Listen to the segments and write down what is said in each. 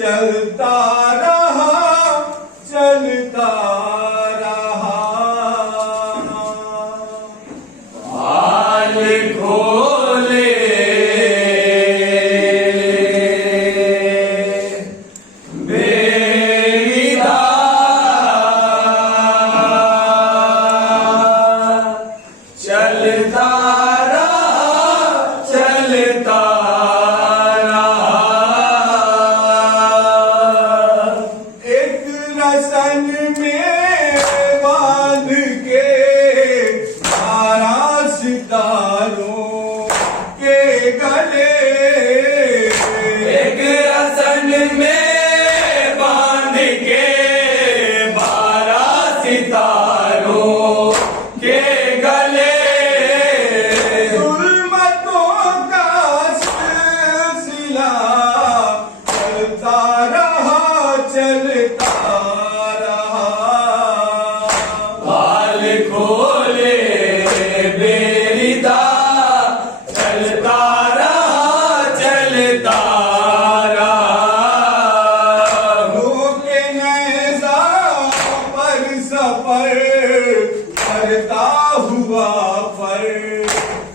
चलता रहा चलता रहा हाल खोले बेरिदा चलता रहा चलता सन में बांध के 12 सितारों के गले एक रसन में बांध के 12 सितारों के गले जुल्मतों का सिलसिला चलता रहा चलता खोले बेरिदा चलता रहा चलता रहा के नैज़ा पर सफर करता हुआ फर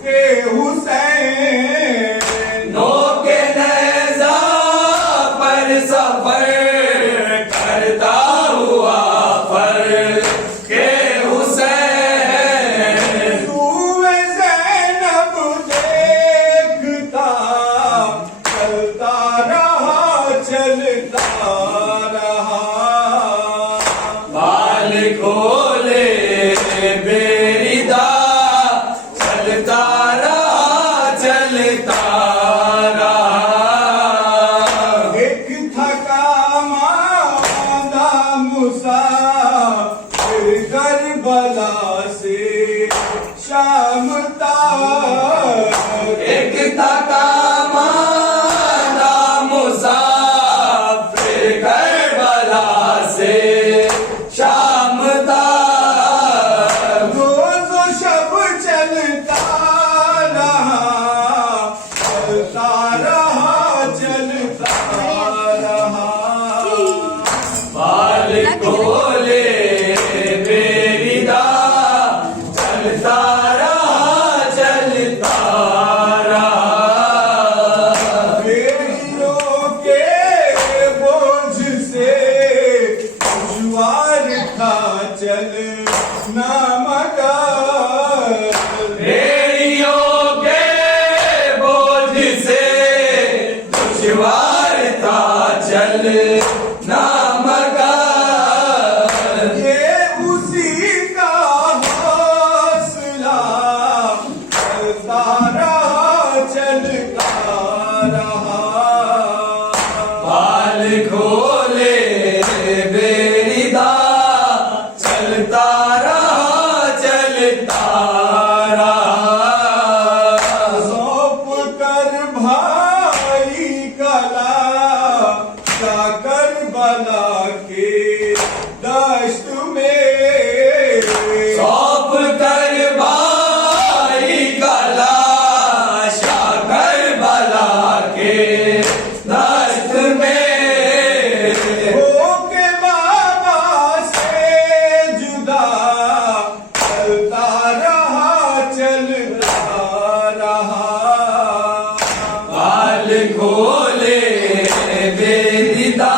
के हुसैन के नैज़ा पर सफर करता हुआ फर के खोले बेरिदा चलता रहा चलता रहा एक थका मांदा मुसाफिर करबला से शाम तक एक थका मांदा मुसाफिर करबला से शाम रोज शब चलता रहा चलता रहा बाल खोले बेरिदा चलता रहा चलता रहा बेरियों के बोझ से दुश्वार था चल नामका बेड़ियों के बोझ से दुश्वार था चल नामका ये उसी का हौसला चलता रहा चलता रहा बाल खोले बेरिदा चलता रहा चलता रहा सौंप कर भाई कला करबला के दश्त में सौंप कर भाई कला करबला के दश्त में खोले बेरिदा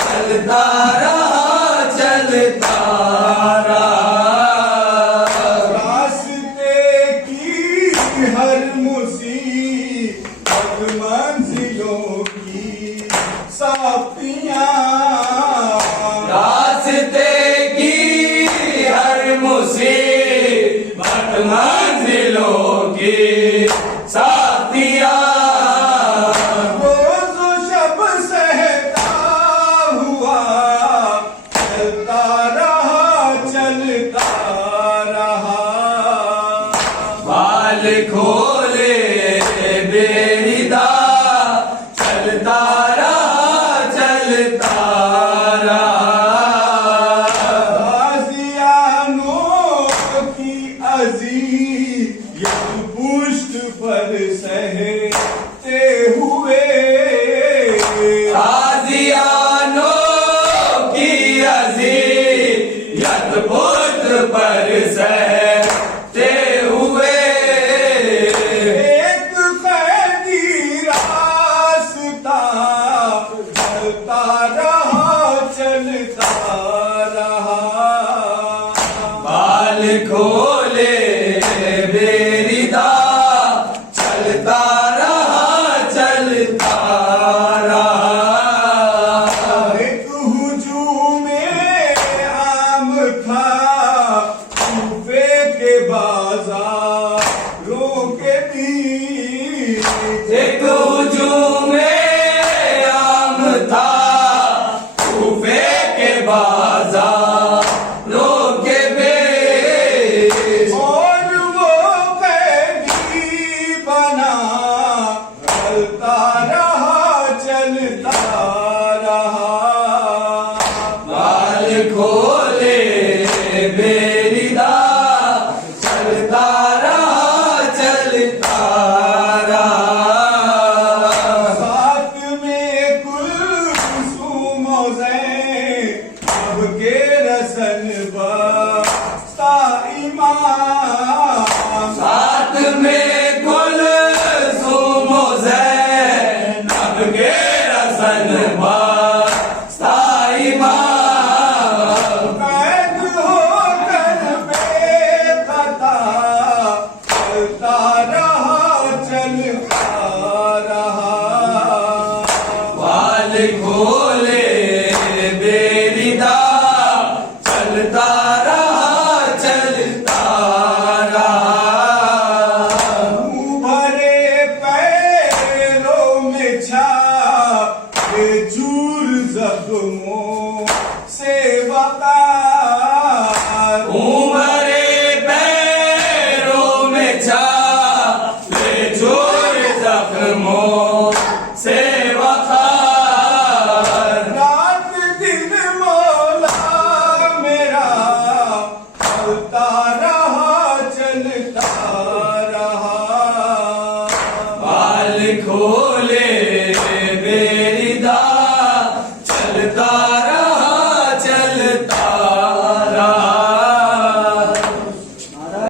चलता रहा चलता रहा रास्ते की हर मुसीबत मंजिलों की साफियां रास्ते की हर मुसीबत मंजिलों की साथिया रोज शब सहता हुआ चलता रहा बाल खोले बेरिदा चलता रहा गाजियानों की अज़ियत पुष्ट पर सहते हुए गाजियानों की अज़ियत पुष्ट पर सहते हुए एक कैदी रास्ता चलता रहा बाल खोले बेरिदा चलता रहा एक हुजूमे आम था कूफे के बाजारों के बीच एक हुजूमे आम था कूफे के बाजारों के बीच और वो कैदी बना चलता रहा बाल खोले बेरिदा चलता रहा साथ में कुलसूमों से अब के रसन बस्ता इमाम साथ में कुलसूमों से अब के रसन बस्ता इमाम कैद होकर बेखता चलता रहा बाल खोले बेरिदा चलता रहा मुँह भरे पैरों में छाले चूर जख्मों से वकार मुँह भरे पैरों में छाले चूर जख्मों से वकार रात दिन मौला मेरा चलता रहा बाल खोले